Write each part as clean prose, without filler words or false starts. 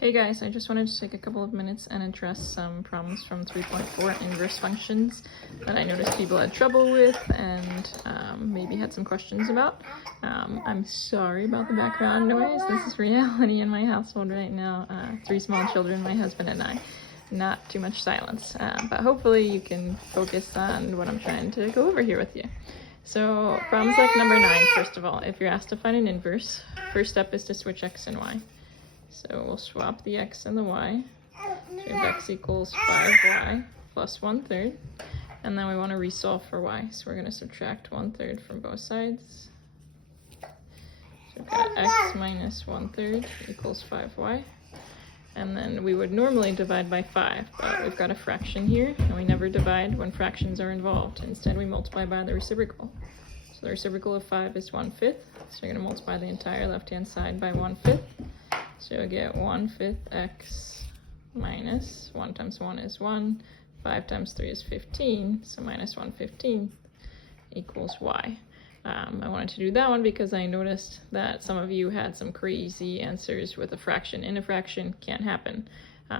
Hey guys, I just wanted to take a couple of minutes and address some problems from 3.4 inverse functions that I noticed people had trouble with and maybe had some questions about. I'm sorry about the background noise. This is reality in my household right now. 3 small children, my husband and I. Not too much silence, but hopefully you can focus on what I'm trying to go over here with you. So problems like number 9, first of all, if you're asked to find an inverse, first step is to switch x and y. So we'll swap the x and the y. So we have x equals 5y plus 1/3. And then we want to resolve for y. So we're going to subtract 1/3 from both sides. So we've got x minus 1/3 equals 5y. And then we would normally divide by 5, but we've got a fraction here, and we never divide when fractions are involved. Instead, we multiply by the reciprocal. So the reciprocal of 5 is 1/5. So you're going to multiply the entire left-hand side by 1/5. So you'll get 1/5 x minus 1 times 1 is 1, 5 times 3 is 15, so minus 1/15 equals y. I wanted to do that one because I noticed that some of you had some crazy answers with a fraction in a fraction. Can't happen.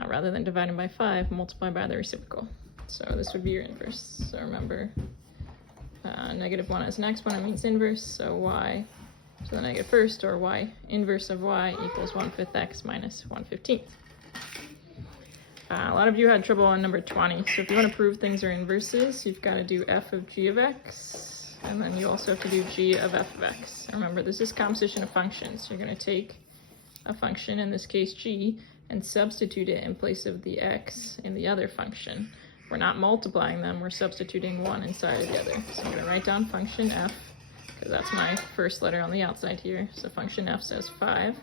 Rather than dividing by 5, multiply by the reciprocal. So this would be your inverse. So remember, -1 as an exponent means inverse, so y to the negative first, or y inverse of y equals 1/5 x minus 1/15. A lot of you had trouble on number 20. So if you want to prove things are inverses, you've got to do f of g of x, and then you also have to do g of f of x. Remember, this is composition of functions. So you're going to take a function, in this case g, and substitute it in place of the x in the other function. We're not multiplying them, we're substituting one inside of the other. So I'm going to write down function f, because that's my first letter on the outside here. So function f says 5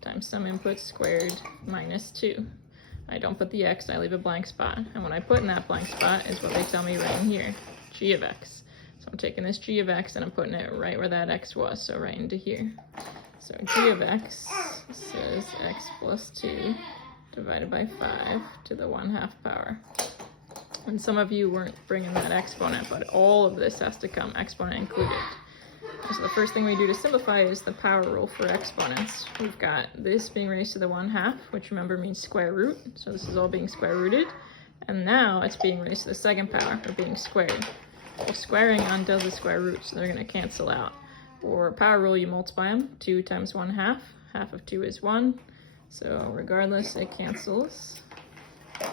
times some input squared minus 2. I don't put the x, I leave a blank spot. And what I put in that blank spot is what they tell me right in here, g of x. So I'm taking this g of x and I'm putting it right where that x was, so right into here. So g of x says x plus 2 divided by 5 to the 1/2 power. And some of you weren't bringing that exponent, but all of this has to come exponent included. So the first thing we do to simplify is the power rule for exponents. We've got this being raised to the 1/2, which remember means square root. So this is all being square rooted. And now it's being raised to the second power, or being squared. Well, squaring undoes the square root, so they're going to cancel out. Or power rule, you multiply them. 2 times 1/2. Half of 2 is 1. So regardless, it cancels. So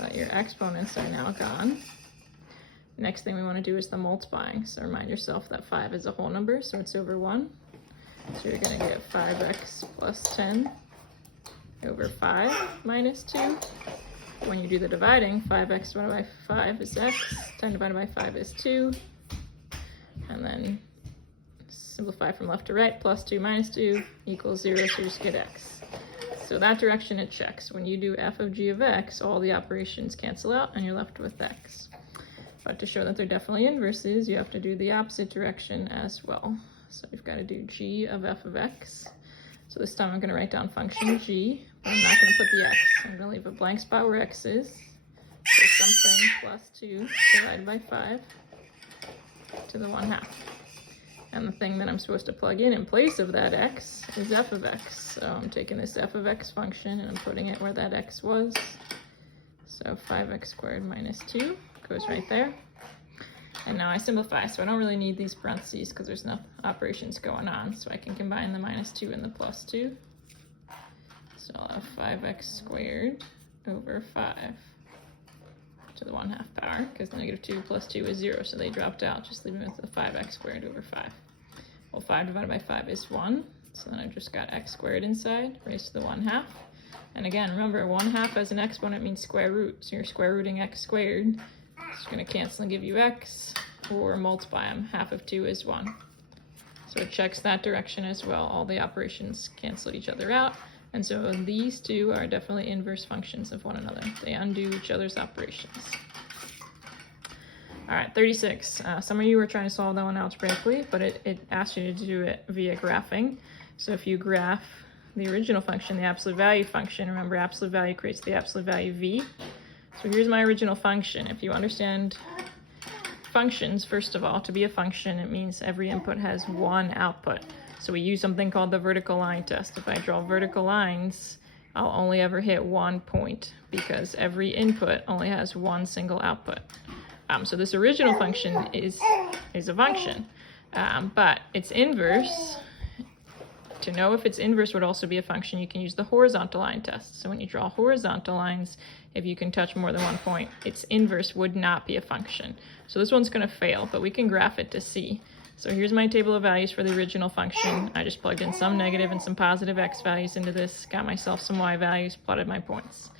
that your exponents are now gone. Next thing we want to do is the multiplying. So remind yourself that 5 is a whole number, so it's over 1. So you're going to get 5x plus 10 over 5 minus 2. When you do the dividing, 5x divided by 5 is x, 10 divided by 5 is 2. And then simplify from left to right, plus 2 minus 2 equals 0, so you just get x. So that direction it checks. When you do f of g of x, all the operations cancel out and you're left with x. But to show that they're definitely inverses, you have to do the opposite direction as well. So we've got to do g of f of x. So this time I'm going to write down function g, but I'm not going to put the x. I'm going to leave a blank spot where x is. So something plus 2 divided by 5 to the 1/2. And the thing that I'm supposed to plug in place of that x is f of x. So I'm taking this f of x function and I'm putting it where that x was. So 5x squared minus 2 goes right there. And now I simplify, so I don't really need these parentheses because there's no operations going on. So I can combine the minus 2 and the plus 2. So I'll have 5x squared over 5 to the 1/2 power, because negative 2 plus 2 is 0, so they dropped out, just leaving with the 5x squared over 5. Well, 5 divided by 5 is 1, so then I've just got x squared inside, raised to the 1/2. And again, remember, 1/2 as an exponent means square root, so you're square rooting x squared. It's going to cancel and give you x, or multiply them. Half of 2 is 1. So it checks that direction as well. All the operations cancel each other out. And so these two are definitely inverse functions of one another. They undo each other's operations. All right, 36. Some of you were trying to solve that one algebraically, but it asked you to do it via graphing. So if you graph the original function, the absolute value function, remember absolute value creates the absolute value v. So here's my original function. If you understand functions, first of all, to be a function, it means every input has one output. So we use something called the vertical line test. If I draw vertical lines, I'll only ever hit 1 point because every input only has one single output. So this original function is a function, but its inverse, to know if its inverse would also be a function, you can use the horizontal line test. So when you draw horizontal lines, if you can touch more than 1 point, its inverse would not be a function. So this one's going to fail, but we can graph it to see. So here's my table of values for the original function. I just plugged in some negative and some positive x values into this, got myself some y values, plotted my points.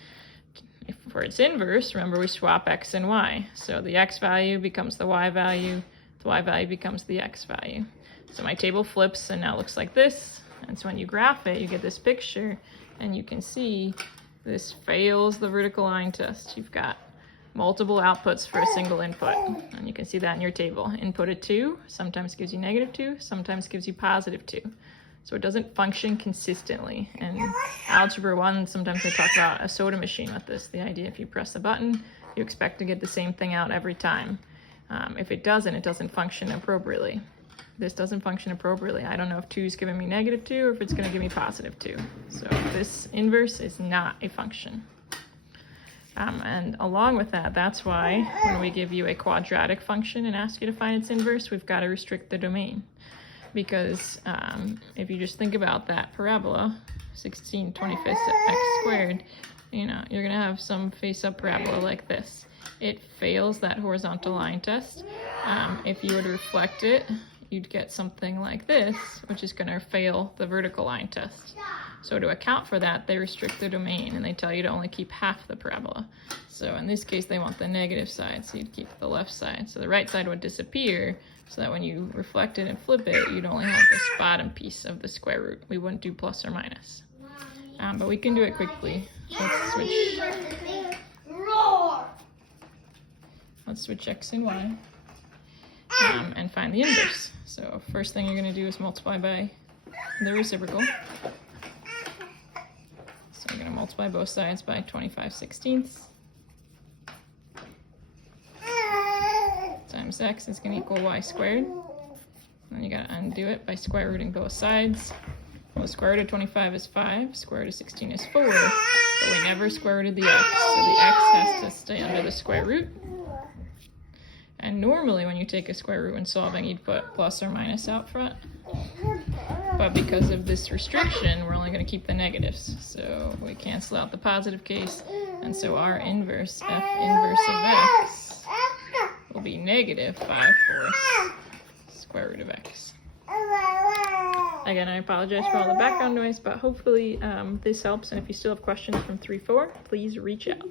For its inverse, remember we swap x and y. So the x value becomes the y value becomes the x value. So my table flips and now looks like this. And so when you graph it, you get this picture, and you can see this fails the vertical line test. You've got multiple outputs for a single input, and you can see that in your table. Input of 2 sometimes gives you -2, sometimes gives you +2. So it doesn't function consistently. And Algebra 1, sometimes they talk about a soda machine with this. The idea, if you press a button, you expect to get the same thing out every time. If it doesn't function appropriately. This doesn't function appropriately. I don't know if 2 is giving me -2 or if it's going to give me +2. So this inverse is not a function. And along with that, that's why when we give you a quadratic function and ask you to find its inverse, we've got to restrict the domain. Because if you just think about that parabola, 16/25 x squared, you know, you're going to have some face-up parabola like this. It fails that horizontal line test. If you were to reflect it, you'd get something like this, which is going to fail the vertical line test. So to account for that, they restrict the domain, and they tell you to only keep half the parabola. So in this case, they want the negative side, so you'd keep the left side. So the right side would disappear, so that when you reflect it and flip it, you'd only have this bottom piece of the square root. We wouldn't do plus or minus. But we can do it quickly. Let's switch x and y and find the inverse. So first thing you're going to do is multiply by the reciprocal. So I'm going to multiply both sides by 25/16 times x is going to equal y squared. And you got to undo it by square rooting both sides. Well, the square root of 25 is 5, square root of 16 is 4, but we never square rooted the x, so the x has to stay under the square root. And normally when you take a square root when solving, you'd put plus or minus out front. But because of this restriction, we're only going to keep the negatives. So we cancel out the positive case, and so our inverse, f inverse of x, will be -5/4 square root of x. Again, I apologize for all the background noise, but hopefully this helps. And if you still have questions from 3-4, please reach out.